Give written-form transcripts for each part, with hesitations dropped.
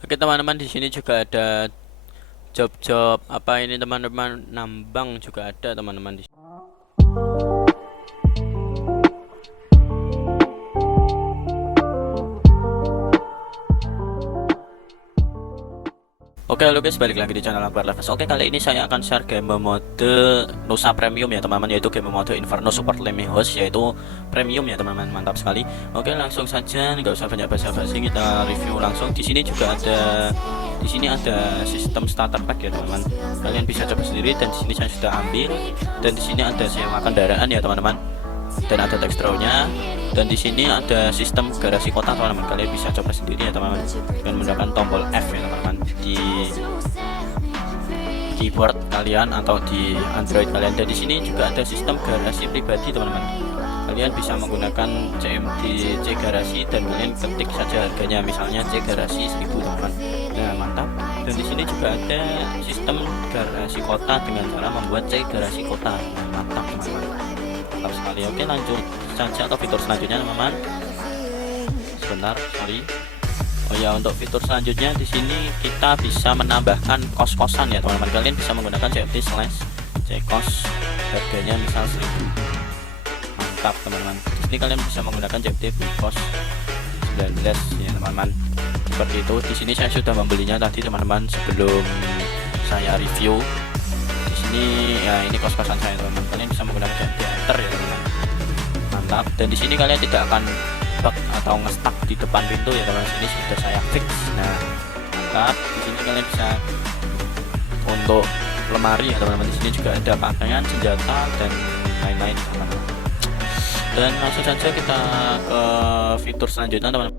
Oke teman-teman, di sini juga ada job-job apa ini teman-teman, nambang juga ada teman-teman di sini. Oke halo guys, balik lagi di channel Akbar Levels. Oke, kali ini saya akan share game mode Nusa Premium ya teman-teman, yaitu game mode Inferno Support Lemming-Host, yaitu premium ya teman-teman, mantap sekali. Oke, langsung saja, nggak usah banyak basa-basi, kita review langsung. Di sini juga ada sistem starter pack ya teman-teman. Kalian bisa coba sendiri, dan di sini saya sudah ambil, dan di sini ada sewa kendaraan ya teman-teman, dan ada teksturnya, dan di sini ada sistem garasi kota teman-teman. Kalian bisa coba sendiri ya teman-teman, dan menggunakan tombol F ya teman-teman di keyboard kalian atau di Android kalian. Dan di sini juga ada sistem garasi pribadi teman-teman. Kalian bisa menggunakan CMD C garasi, dan kalian ketik saja harganya, misalnya C garasi 1000 teman-teman. Nah mantap. Dan di sini juga ada sistem garasi kota dengan cara membuat C garasi kota. Nah, mantap teman-teman, mantap sekali. Oke, lanjut saja ke fitur selanjutnya teman-teman. Sebentar, sorry. Oh ya, untuk fitur selanjutnya di sini kita bisa menambahkan kos-kosan ya teman-teman. Kalian bisa menggunakan CFD slash ckos, harganya misal 1000. Mantap teman-teman. Di sini kalian bisa menggunakan CFD kos 19 ya teman-teman. Seperti itu. Di sini saya sudah membelinya tadi teman-teman sebelum saya review. Di sini ya, ini kos-kosan saya teman-teman. Kalian bisa menggunakan CFD enter ya teman-teman. Mantap. Dan di sini kalian tidak akan bug atau ngestak di depan pintu ya teman-teman. Ini sudah saya fix. Nah mantap. Di sini kalian bisa untuk lemari ya teman-teman. Di sini juga ada pakaian, senjata, dan lain-lain teman-teman. Dan langsung saja kita ke fitur selanjutnya teman-teman.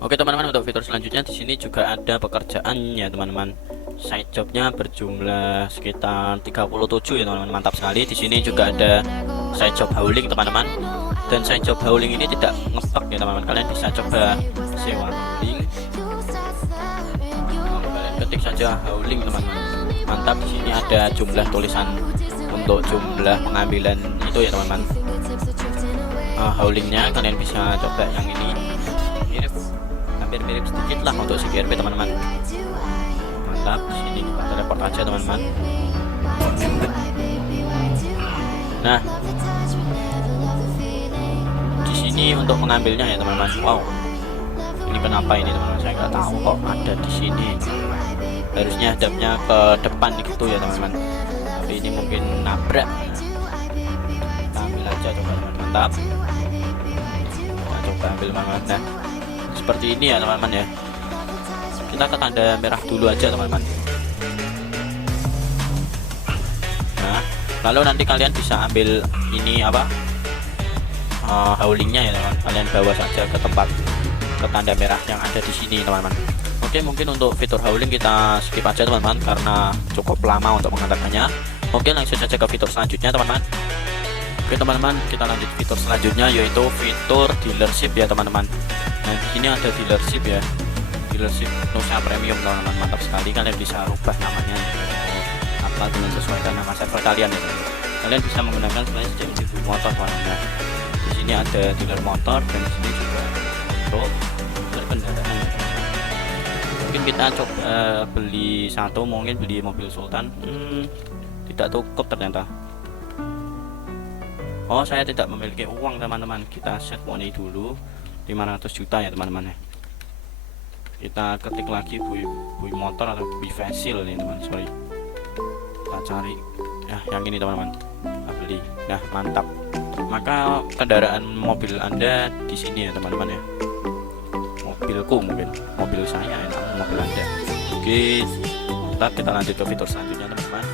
Oke teman-teman, untuk fitur selanjutnya di sini juga ada pekerjaan ya teman-teman. Side jobnya berjumlah sekitar 37 ya teman-teman, mantap sekali. Di sini juga ada side job hauling teman-teman, dan side job hauling ini tidak ngepak ya teman-teman. Kalian bisa coba sewa hauling, kalian ketik saja hauling teman-teman, mantap. Di sini ada jumlah tulisan untuk jumlah pengambilan itu ya teman-teman. Haulingnya kalian bisa coba yang ini, mirip, hampir mirip sedikit lah untuk si GRP teman-teman. Mantap. Di sini kita teleport aja teman-teman. Nah di sini untuk mengambilnya ya teman-teman. Wow, ini kenapa ini teman-teman, saya nggak tahu kok ada di sini. Harusnya hadapnya ke depan gitu ya teman-teman, tapi ini mungkin nabrak. Kita ambil aja coba teman-teman. Mantap. Kita coba ambil teman-teman. Nah seperti ini ya teman-teman ya. Kita ke tanda merah dulu aja teman-teman. Nah lalu nanti kalian bisa ambil ini apa, haulingnya ya teman. Kalian bawa saja ke tempat, ke tanda merah yang ada di sini teman-teman. Oke, mungkin untuk fitur hauling kita skip aja teman-teman karena cukup lama untuk mengatakannya. Oke, langsung saja ke fitur selanjutnya teman-teman. Oke teman-teman, kita lanjut fitur selanjutnya, yaitu fitur dealership ya teman-teman. Nah di sini ada dealership ya, dealership Nusa Premium teman-teman, mantap sekali. Kalian bisa rubah namanya apa dengan sesuaikan nama server kalian ya teman-teman. Kalian bisa menggunakan slash CMD motor teman-teman. Di sini ada dealer motor, dan di sini juga untuk kendaraan ya teman-teman. Mungkin kita coba beli satu, mungkin beli mobil Sultan. Tidak cukup ternyata. Oh, saya tidak memiliki uang teman-teman. Kita set money dulu 500 juta ya teman-teman ya. Kita ketik lagi bui motor atau bui vesil nih teman, sorry. Kita cari ya yang ini teman-teman, kita beli. Nah mantap. Maka kendaraan mobil Anda di sini ya teman-teman ya. Mobilku mungkin, mobil saya ya, mobil Anda. Oke, mantap. Kita lanjut ke fitur selanjutnya teman-teman.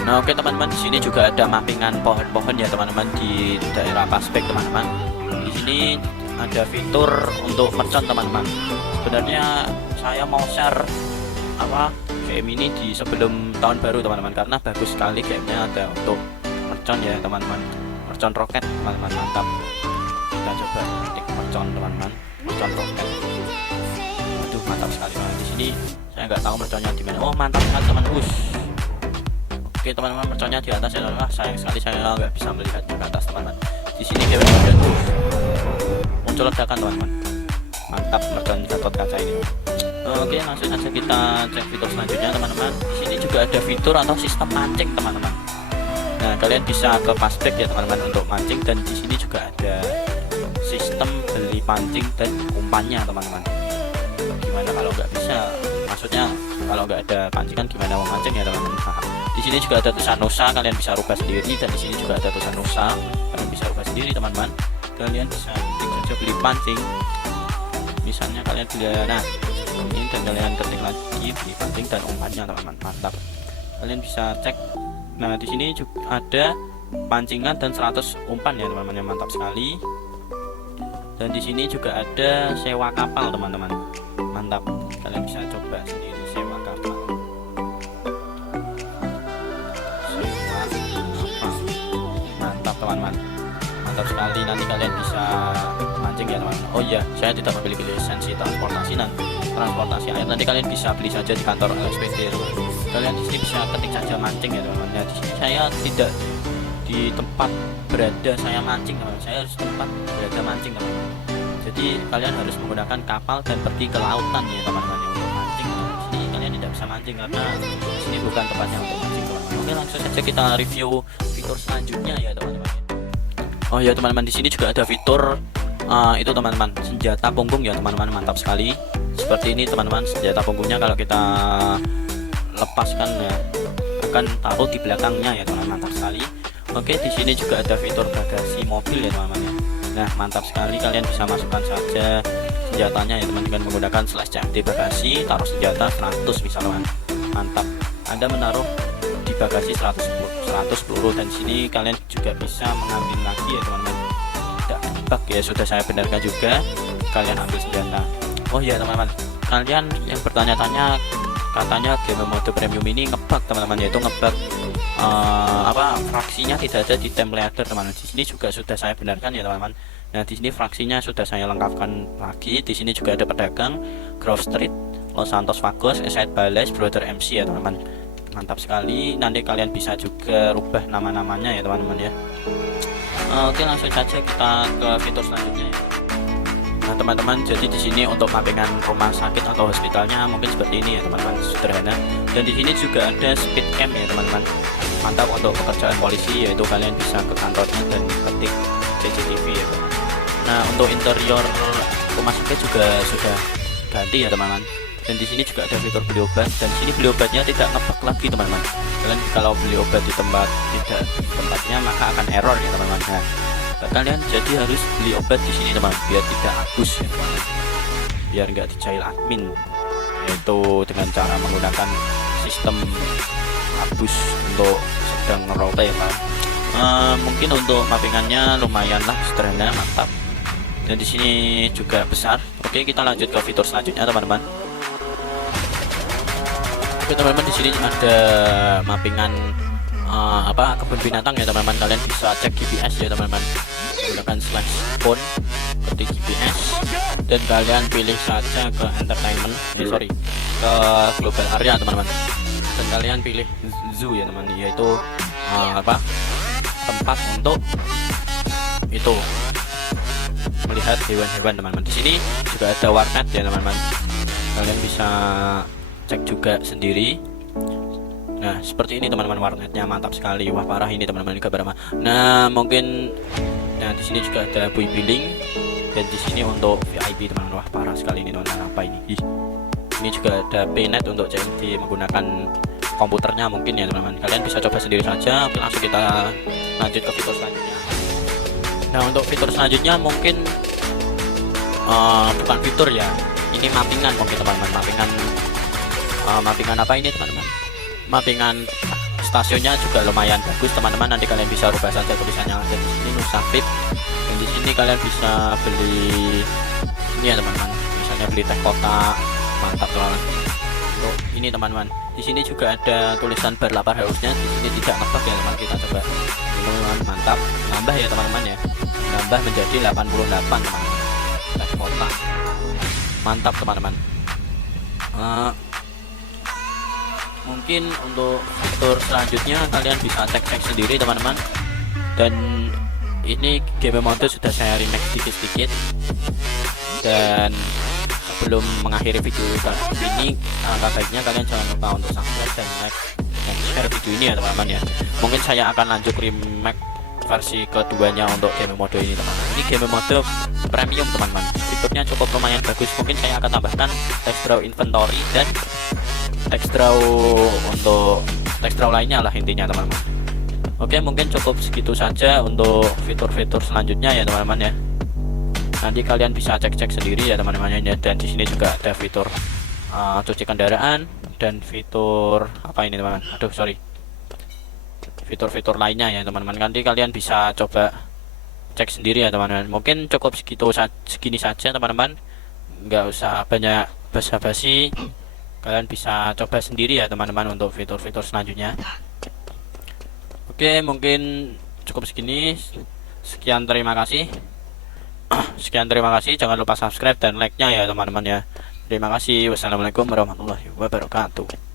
Nah oke teman-teman, di sini juga ada mappingan pohon-pohon ya teman-teman di daerah Paspek teman-teman. Di sini ada fitur untuk merchant teman-teman. Sebenarnya saya mau share apa game ini di sebelum tahun baru teman-teman, karena bagus sekali gamenya. Ada untuk merchant ya teman-teman, merchant roket teman-teman, mantap. Kita coba ketik merchant teman-teman, merchant roket. Aduh mantap sekali teman. Di sini saya nggak tahu merchantnya di mana. Oh mantap sekali teman-teman. Oke teman-teman, merconnya di atas ya teman-teman. Sayang sekali saya nggak bisa melihatnya ke atas teman-teman. Di sini game muncul ledakan teman-teman. Mantap, mercon Gatot Kaca ini. Oke, langsung saja kita cek fitur selanjutnya teman-teman. Di sini juga ada fitur atau sistem mancing teman-teman. Nah, kalian bisa ke Fastback ya teman-teman untuk mancing, dan di sini juga ada sistem beli pancing dan umpannya teman-teman. Gimana kalau nggak bisa, maksudnya kalau nggak ada pancingan gimana mau mancing ya teman-teman. Nah, di sini juga ada tulisan Nusa, kalian bisa rubah sendiri, dan di sini juga ada tulisan Nusa, kalian bisa rubah sendiri teman-teman. Kalian bisa ketik saja beli pancing, misalnya kalian beli ini, dan kalian ketik lagi beli pancing dan umpannya teman-teman. Mantap, kalian bisa cek. Nah, di sini juga ada pancingan dan 100 umpan ya teman-teman, yang mantap sekali. Dan di sini juga ada sewa kapal teman-teman. Mantap, kalian bisa coba sendiri sewa kapal. Mantap teman-teman, mantap sekali. Nanti kalian bisa mancing ya teman-teman. Oh iya, saya tidak memiliki lisensi transportasi air. Nanti kalian bisa beli saja di kantor LSPD. Kalian di sini bisa ketik saja mancing ya teman-teman. Nah, di sini saya tidak di tempat berada saya mancing teman-teman. Saya harus tempat berada mancing teman-teman. Jadi kalian harus menggunakan kapal dan pergi ke lautan ya teman-teman untuk mancing. Di sini kalian tidak bisa mancing karena di sini bukan tempatnya untuk mancing teman-teman. Oke, langsung saja kita review fitur selanjutnya ya teman-teman. Oh ya teman-teman, di sini juga ada fitur itu teman-teman, senjata punggung ya teman-teman. Mantap sekali. Seperti ini teman-teman, senjata punggungnya kalau kita lepaskan ya akan taruh di belakangnya ya teman-teman. Mantap sekali. Oke, di sini juga ada fitur bagasi mobil ya teman-teman ya. Nah, mantap sekali, kalian bisa masukkan saja senjatanya ya teman, dengan menggunakan /CMD bagasi, taruh senjata 100 misalnya. Mantap, Anda menaruh di bagasi 100 peluru, dan sini kalian juga bisa mengambil lagi ya teman-teman. Tidak bug ya, sudah saya benarkan juga, kalian ambil senjata. Oh ya teman-teman, kalian yang bertanya-tanya katanya game mode premium ini ngebug teman-teman, yaitu ngebug fraksinya tidak ada di time leader teman-teman. Di sini juga sudah saya benarkan ya teman-teman. Nah, di sini fraksinya sudah saya lengkapkan lagi. Di sini juga ada pedagang, Grove Street, Los Santos Vagos, East Bales, Brother MC ya teman-teman. Mantap sekali. Nanti kalian bisa juga rubah nama-namanya ya teman-teman ya. Oke, langsung saja kita ke fitur selanjutnya ya. Nah teman-teman, jadi di sini untuk mappingan rumah sakit atau hospitalnya mungkin seperti ini ya teman-teman, sederhana. Dan di sini juga ada speed cam ya teman-teman. Mantap untuk pekerjaan polisi, yaitu kalian bisa ke kantornya dan ketik CCTV ya. Nah, untuk interior rumah sakit juga sudah ganti ya teman-teman. Dan di sini juga ada fitur beli obat, dan sini beli obatnya tidak ngebug lagi teman-teman. Kalian kalau beli obat di tempat tidak tempatnya maka akan error ya teman-teman. Nah, kalian jadi harus beli obat di sini teman, biar tidak abus ya teman, biar nggak dijail admin, yaitu dengan cara menggunakan sistem abus untuk sedang ngerote ya teman. Mungkin untuk mappingannya lumayanlah sederhana, mantap. Dan di sini juga besar. Oke, kita lanjut ke fitur selanjutnya teman-teman. Oke teman-teman, di sini ada mappingan kebun binatang ya teman-teman. Kalian bisa cek GPS ya teman-teman, menggunakan /phone, ketik GPS, dan kalian pilih saja ke entertainment ke global area teman-teman, dan kalian pilih zoo ya teman, yaitu tempat untuk itu melihat hewan-hewan teman-teman. Di sini juga ada warnet ya teman-teman, kalian bisa cek juga sendiri. Nah, seperti ini teman-teman, warnetnya mantap sekali. Wah, parah ini teman-teman, juga berapa. Nah, mungkin di sini juga ada buy billing, dan di sini untuk VIP teman-teman. Wah, parah sekali ini teman-teman. Apa ini? Ini juga ada paynet untuk CMD menggunakan komputernya mungkin ya teman-teman. Kalian bisa coba sendiri saja. Oke, langsung kita lanjut ke fitur selanjutnya. Nah, untuk fitur selanjutnya mungkin bukan fitur ya. Ini mappingan mungkin teman-teman. Mappingan apa ini teman-teman? Mappingan stasiunnya juga lumayan bagus teman-teman. Nanti kalian bisa rubah saja tulisannya ada di sini, Nusa VIP. Dan di sini kalian bisa beli ini ya teman-teman, misalnya beli teh kotak. Mantap teman-teman. Untuk ini teman-teman, di sini juga ada tulisan berlapar hausnya. Di sini tidak ngebug ya teman, kita coba teman-teman. Mantap, nambah ya teman-teman ya, nambah menjadi 88 teman-teman, teh kotak. Mantap teman-teman. Mungkin untuk fitur selanjutnya kalian bisa cek sendiri teman-teman. Dan ini game mode sudah saya remake sedikit-sedikit, dan sebelum mengakhiri video ini, angka baiknya kalian jangan lupa untuk subscribe dan like dan share video ini ya teman-teman ya. Mungkin saya akan lanjut remake versi keduanya untuk game mode ini teman-teman. Ini game mode premium teman-teman, fiturnya cukup lumayan bagus. Mungkin saya akan tambahkan text draw inventory dan text draw untuk text draw lainnya lah intinya teman-teman. Oke, mungkin cukup segitu saja untuk fitur-fitur selanjutnya ya teman-teman ya. Nanti kalian bisa cek-cek sendiri ya teman-teman ya. Dan di sini juga ada fitur cuci kendaraan dan fitur apa ini teman-teman, aduh sorry, fitur-fitur lainnya ya teman-teman. Nanti kalian bisa coba cek sendiri ya teman-teman. Mungkin cukup segini saja teman-teman, nggak usah banyak basa-basi, kalian bisa coba sendiri ya teman-teman untuk fitur-fitur selanjutnya. Oke, mungkin cukup segini. Sekian, terima kasih. Sekian, terima kasih. Jangan lupa subscribe dan like-nya ya teman-teman ya. Terima kasih. Wassalamualaikum warahmatullahi wabarakatuh.